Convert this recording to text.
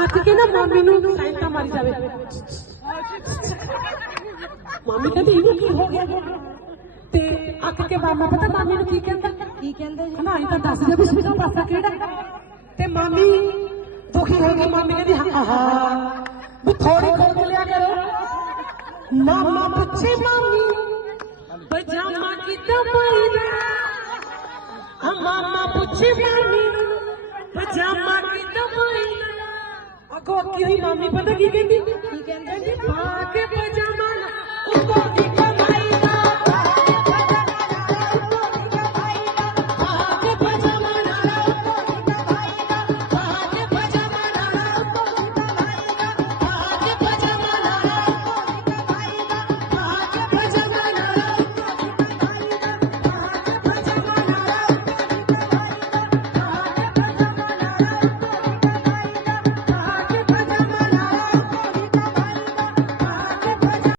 आख के ना मामी नूं साइंटा मारी जावे मामी कहती इनू की हो गया ते आख के मामा पता मामी नूं की कहंदा जी ना अं तां दस दे भी सीधा पासा किहड़ा ते मामी दुखी हो गई मामी कहती हाँ भी थोड़ी खोल के लिया करो मामा पूछे मामी पजामा कितना पाईदा मामा पूछे मामी पजामा कितना पाईदा अगो की हुई मामी पता की कहती पा के पजामा उसको